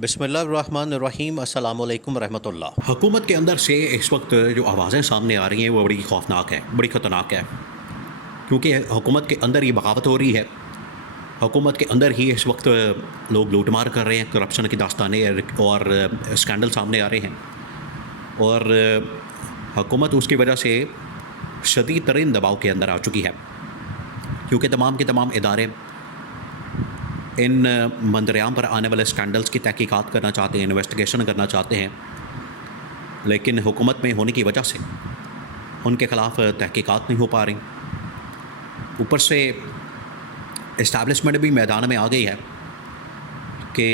बिस्मिल्लाहिर्रहमानिर्रहीम अस्सलामु अलैकुम रहमतुल्लाह। हुकूमत के अंदर से इस वक्त जो आवाज़ें सामने आ रही हैं वो बड़ी खौफनाक है, बड़ी ख़तरनाक है। क्योंकि हुकूमत के अंदर ये बगावत हो रही है। हुकूमत के अंदर ही इस वक्त लोग लूटमार कर रहे हैं, करप्शन की दास्तानें और स्कैंडल सामने आ रहे हैं। और हुकूमत उसकी वजह से शदीद तरीन दबाव के अंदर आ चुकी है, क्योंकि तमाम के तमाम इदारे इन मंदरियाम पर आने वाले स्कैंडल्स की तहकीकात करना चाहते हैं, इन्वेस्टिगेशन करना चाहते हैं, लेकिन हुकूमत में होने की वजह से उनके ख़िलाफ़ तहकीकात नहीं हो पा रही। ऊपर से इस्टेब्लिशमेंट भी मैदान में आ गई है कि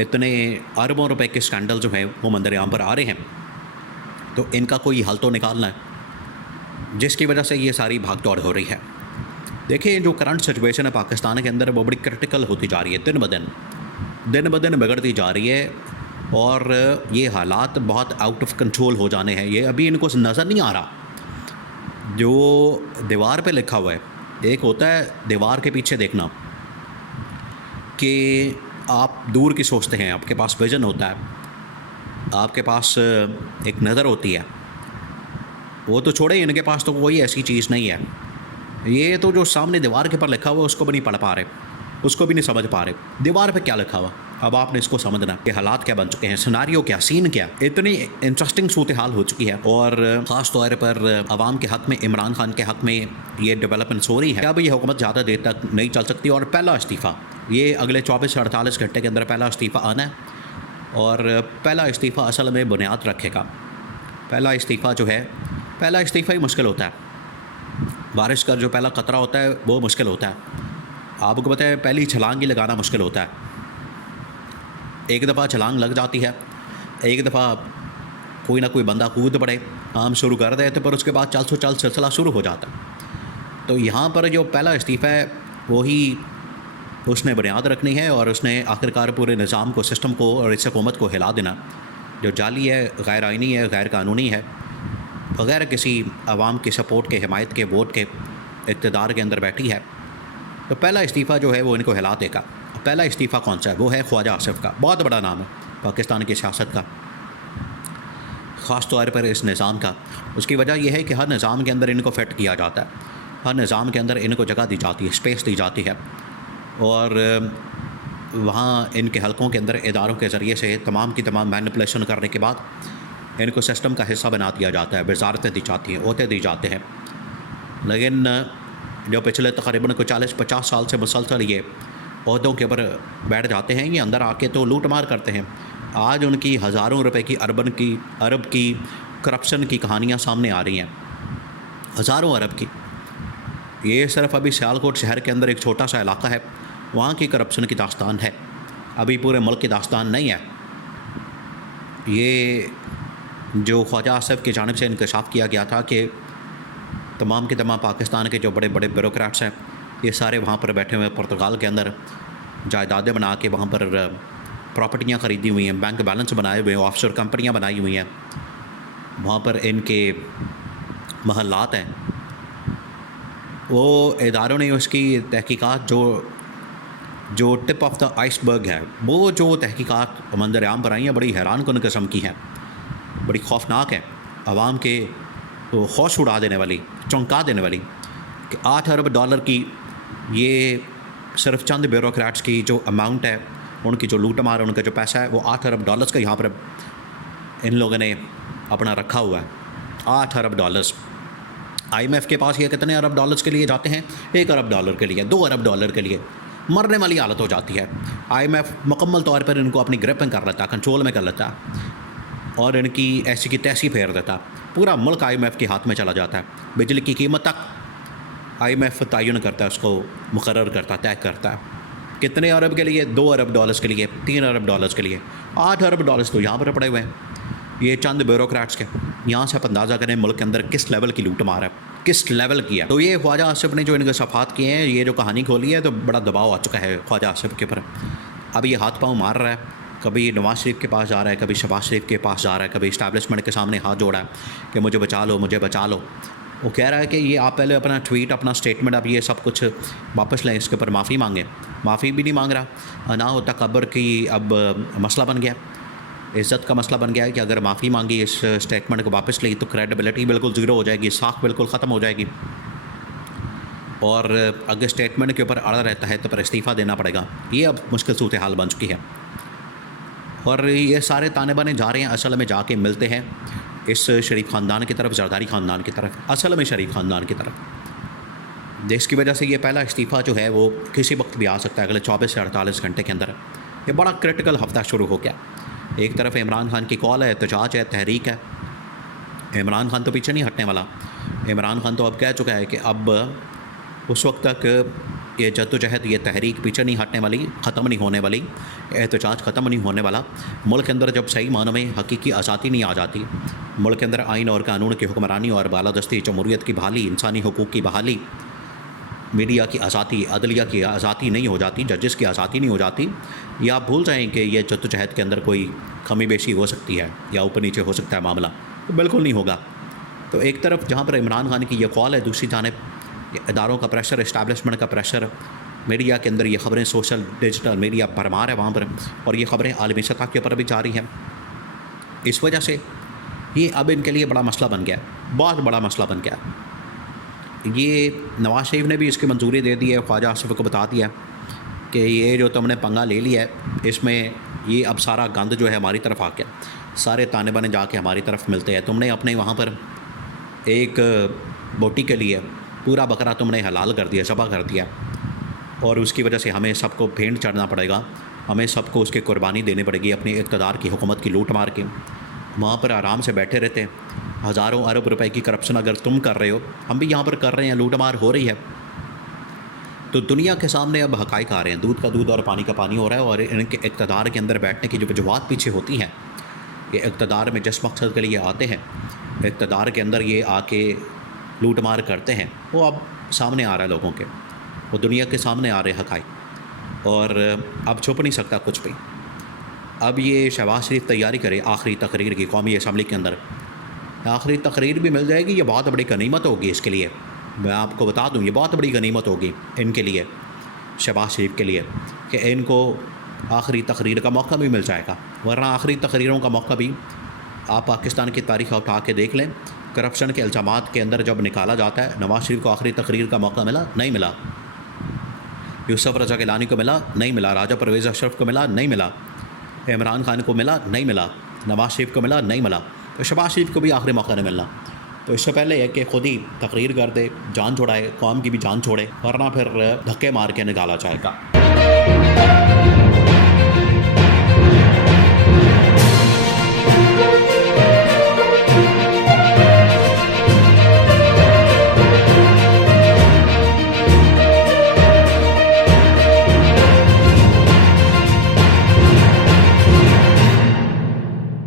इतने अरबों रुपए के स्कैंडल जो हैं वो मंदरियाम पर आ रहे हैं, तो इनका कोई हल तो निकालना है, जिसकी वजह से ये सारी भागदौड़ हो रही है। देखिए, जो करंट सिचुएशन है पाकिस्तान के अंदर वो बड़ी क्रिटिकल होती जा रही है, दिन ब दिन बिगड़ती जा रही है, और ये हालात बहुत आउट ऑफ कंट्रोल हो जाने हैं। ये अभी इनको नज़र नहीं आ रहा जो दीवार पे लिखा हुआ है। एक होता है दीवार के पीछे देखना कि आप दूर की सोचते हैं, आपके पास विज़न होता है, आपके पास एक नज़र होती है। वो तो छोड़े, इनके पास तो कोई ऐसी चीज़ नहीं है। ये तो जो सामने दीवार के पर लिखा हुआ है उसको भी नहीं पढ़ पा रहे, उसको भी नहीं समझ पा रहे। दीवार पे क्या लिखा हुआ, अब आपने इसको समझना कि हालात क्या बन चुके हैं, सिनारियो क्या, सीन क्या। इतनी इंटरेस्टिंग सूरत हाल हो चुकी है, और ख़ास तौर पर अवाम के हक़ में, इमरान खान के हक़ में ये डेवलपमेंट्स हो रही है। अब ये हुकूमत ज़्यादा देर तक नहीं चल सकती, और पहला इस्तीफ़ा ये अगले 24 से 48 घंटे के अंदर पहला इस्तीफ़ा आना है, और पहला इस्तीफ़ा असल में बुनियाद रखेगा। पहला इस्तीफ़ा जो है, पहला इस्तीफ़ा ही मुश्किल होता है। बारिश का जो पहला क़तरा होता है वो मुश्किल होता है। आपको पता है, पहली छलांग ही लगाना मुश्किल होता है। एक दफ़ा छलांग लग जाती है, एक दफ़ा कोई ना कोई बंदा कूद पड़े, काम शुरू कर दे, तो पर उसके बाद चल सिलसिला शुरू हो जाता है। तो यहाँ पर जो पहला इस्तीफ़ा है वही उसने बुनियाद रखनी है, और उसने आखिरकार पूरे निज़ाम को, सिस्टम को और इस हुकूमत को हिला देना, जो जाली है, गैर आइनी है, गैर कानूनी है, बग़ैर किसी आवाम की सपोर्ट के, हिमायत के, वोट के इक़्तिदार के अंदर बैठी है। तो पहला इस्तीफ़ा जो है वो इनको हिला देगा। पहला इस्तीफ़ा कौन सा है? वो है ख्वाजा आसिफ का। बहुत बड़ा नाम है पाकिस्तान की सियासत का, ख़ास तौर पर इस निज़ाम का। उसकी वजह यह है कि हर निज़ाम के अंदर इनको फिट किया जाता है, हर निज़ाम के अंदर इनको जगह दी जाती है, स्पेस दी जाती है, और वहाँ इनके हलकों के अंदर इदारों के ज़रिए से तमाम की तमाम मैनिपुलेशन करने के बाद इनको सिस्टम का हिस्सा बना दिया जाता है, वज़ारतें दी जाती हैं, ओहदे दी जाते हैं। लेकिन जो पिछले तकरीबन को 40-50 साल से मुसलसल ये ओहदों के ऊपर बैठ जाते हैं, ये अंदर आके तो लूट मार करते हैं। आज उनकी हज़ारों रुपए की, अरब की करप्शन की कहानियाँ सामने आ रही हैं, हज़ारों अरब की। ये सिर्फ अभी सियालकोट शहर के अंदर एक छोटा सा इलाका है, वहाँ की करप्शन की दास्तान है, अभी पूरे मुल्क की दास्तान नहीं है। ये जो ख्वाजा आसिफ की जानिब से इंकशाफ किया गया था कि तमाम के तमाम पाकिस्तान के जो बड़े बड़े ब्यूरोक्रेट्स हैं, ये सारे वहाँ पर बैठे हुए, पुर्तगाल के अंदर जायदादें बना के वहाँ पर प्रॉपर्टियाँ ख़रीदी हुई हैं, बैंक बैलेंस बनाए हुए हैं, ऑफशोर कंपनियाँ बनाई हुई हैं, वहाँ पर इनके महल्लात हैं। वो इदारों ने उसकी तहकीकात, जो टिप ऑफ द आइसबर्ग है, वो जो तहकीकात मंदरियाम पर आई हैं, बड़ी हैरानकुन किस्म की हैं, बड़ी खौफनाक है, आवाम के तो होश उड़ा देने वाली, चौंका देने वाली, कि 8 अरब डॉलर की, ये सिर्फ चंद ब्यूरोक्रेट्स की जो अमाउंट है, उनकी जो लूट मार, उनका जो पैसा है, वो 8 अरब डॉलर्स का यहाँ पर इन लोगों ने अपना रखा हुआ है। 8 अरब डॉलर्स। IMF के पास ये कितने अरब डॉलर्स के लिए जाते हैं? 1 अरब डॉलर के लिए, 2 अरब डॉलर के लिए। मरने वाली हालत हो जाती है। IMF मुकम्मल तौर पर इनको अपनी ग्रिप में कर लेता, कंट्रोल में कर लेता, और इनकी ऐसी की तैसी फेर देता। पूरा मुल्क IMF के हाथ में चला जाता है। बिजली की कीमत तक IMF तयन करता है, उसको मुकर्रर करता, तय करता है। कितने अरब के लिए? 2 अरब डॉलर्स के लिए, 3 अरब डॉलर्स के लिए। 8 अरब डॉलर्स तो यहाँ पर पड़े हुए हैं, ये चंद ब्यूरोक्रेट्स के। यहाँ से आप अंदाज़ा करें मुल्क के अंदर किस लेवल की लूट मार है, किस लेवल की है। तो ये ख्वाजा आसिफ ने जो इनके सफ़ात किए हैं, ये जो कहानी खोली है, तो बड़ा दबाव आ चुका है ख्वाजा आसिफ के ऊपर। अब ये हाथ पाँव मार रहा है, कभी नवाज़ शरीफ के पास जा रहा है, कभी शहबाज शरीफ के पास जा रहा है, कभी इस्टेब्लिशमेंट के सामने हाथ जोड़ा है कि मुझे बचा लो, मुझे बचा लो। वो कह रहा है कि ये आप पहले अपना ट्वीट, अपना स्टेटमेंट, अब ये सब कुछ वापस लें, इसके ऊपर माफ़ी मांगें। माफ़ी भी नहीं मांग रहा। ना हो तकब्बुर की अब मसला बन गया, इज़्ज़त का मसला बन गया है कि अगर माफ़ी मांगी, इस स्टेटमेंट को वापस ली तो क्रेडिबिलिटी बिल्कुल ज़ीरो हो जाएगी, साख बिल्कुल ख़त्म हो जाएगी। और अगर स्टेटमेंट के ऊपर अड़ा रहता है तो फिर इस्तीफ़ा देना पड़ेगा। ये अब मुश्किल सूरत हाल बन चुकी है। और ये सारे ताने बाने जा रहे हैं, असल में जाके मिलते हैं इस शरीफ ख़ानदान की तरफ, जरदारी ख़ानदान की तरफ, असल में शरीफ ख़ानदान की तरफ, जिसकी वजह से ये पहला इस्तीफ़ा जो है वो किसी वक्त भी आ सकता है, अगले 24 से 48 घंटे के अंदर। ये बड़ा क्रिटिकल हफ्ता शुरू हो गया। एक तरफ इमरान खान की कॉल है, एहतजाज है, तहरीक है। इमरान खान तो पीछे नहीं हटने वाला। इमरान खान तो अब कह चुका है कि अब उस वक्त तक ये जद्दोजहद, ये तहरीक पीछे नहीं हटने वाली, ख़त्म नहीं होने वाली, एहतजाज ख़त्म नहीं होने वाला। मुल्क के अंदर जब सही मानों में हकीकी आज़ादी नहीं आ जाती, मुल्क के अंदर आइन और कानून की हुक्मरानी और बालादस्ती, जमहूरियत की बहाली, इंसानी हुकूक़ की बहाली, मीडिया की आज़ादी, अदलिया की आज़ादी नहीं हो जाती, जजेस की आज़ादी नहीं हो जाती, या आप भूल जाएँ कि ये जद्दोजहद के अंदर कोई कमी बेशी हो सकती है या ऊपर नीचे हो सकता है मामला, तो बिल्कुल नहीं होगा। तो एक तरफ जहाँ पर इमरान खान की ये कॉल है, दूसरी जानिब इदारों का प्रेशर, इस्टेब्लिशमेंट का प्रेशर, मीडिया के अंदर ये ख़बरें, सोशल डिजिटल मीडिया भरमार है वहाँ पर, और ये ख़बरें आलमी सतह के ऊपर भी जारी हैं। इस वजह से ये अब इनके लिए बड़ा मसला बन गया, बहुत बड़ा मसला बन गया। ये नवाज़ शरीफ ने भी इसकी मंजूरी दे दी है, ख्वाजा आसिफ को बता दिया कि ये जो तुमने पंगा ले लिया है, इसमें ये अब सारा गंद जो है हमारी तरफ आ गया, सारे ताने बाने जाके हमारी तरफ मिलते हैं। तुमने अपने वहाँ पर एक बोटी के लिए पूरा बकरा तुमने हलाल कर दिया, ज़बह कर दिया, और उसकी वजह से हमें सबको भेंट चढ़ना पड़ेगा, हमें सबको उसकी कुर्बानी देनी पड़ेगी अपनी इक़्तिदार की हुकूमत की लूट मार के। वहाँ पर आराम से बैठे रहते हैं, हज़ारों अरब रुपए की करप्शन अगर तुम कर रहे हो, हम भी यहाँ पर कर रहे हैं, लूट मार हो रही है, तो दुनिया के सामने अब हक़ाइक़ आ रहे हैं, दूध का दूध और पानी का पानी हो रहा है। और इनके इक़्तिदार के अंदर बैठने की जो वजूहात पीछे होती हैं, ये इक़्तिदार में जिस मकसद के लिए आते हैं, इक़्तिदार के अंदर ये आके लूट मार करते हैं, वो अब सामने आ रहा है लोगों के, वो दुनिया के सामने आ रहे हक़ाइक़, और अब छुप नहीं सकता कुछ भी। अब ये शहबाज शरीफ तैयारी करे आखिरी तकरीर की, कौमी असम्बली के अंदर आखिरी तकरीर भी मिल जाएगी। ये बहुत बड़ी गनीमत होगी इसके लिए, मैं आपको बता दूँ, ये बहुत बड़ी गनीमत होगी इनके लिए, शहबाज शरीफ के लिए, कि इनको आखिरी तकरीर का मौका भी मिल जाएगा। वरना आखिरी तकरीरों का मौका भी आप पाकिस्तान की तारीख़ उठा के देख लें, करप्शन के इल्ज़ामात के अंदर जब निकाला जाता है, नवाज़ शरीफ को आखिरी तकरीर का मौका मिला, नहीं मिला। यूसुफ रज़ा गिलानी को मिला, नहीं मिला। राजा परवेज़ अशरफ को मिला, नहीं मिला। इमरान खान को मिला, नहीं मिला। नवाज़ शरीफ को मिला, नहीं मिला। तो शहबाज शरीफ को भी आखिरी मौका नहीं मिलना। तो इससे पहले है कि ख़ुद ही तकरीर कर दे, जान छोड़ाए, कौम की भी जान छोड़े, वरना फिर धक्के मार के निकाला जाएगा।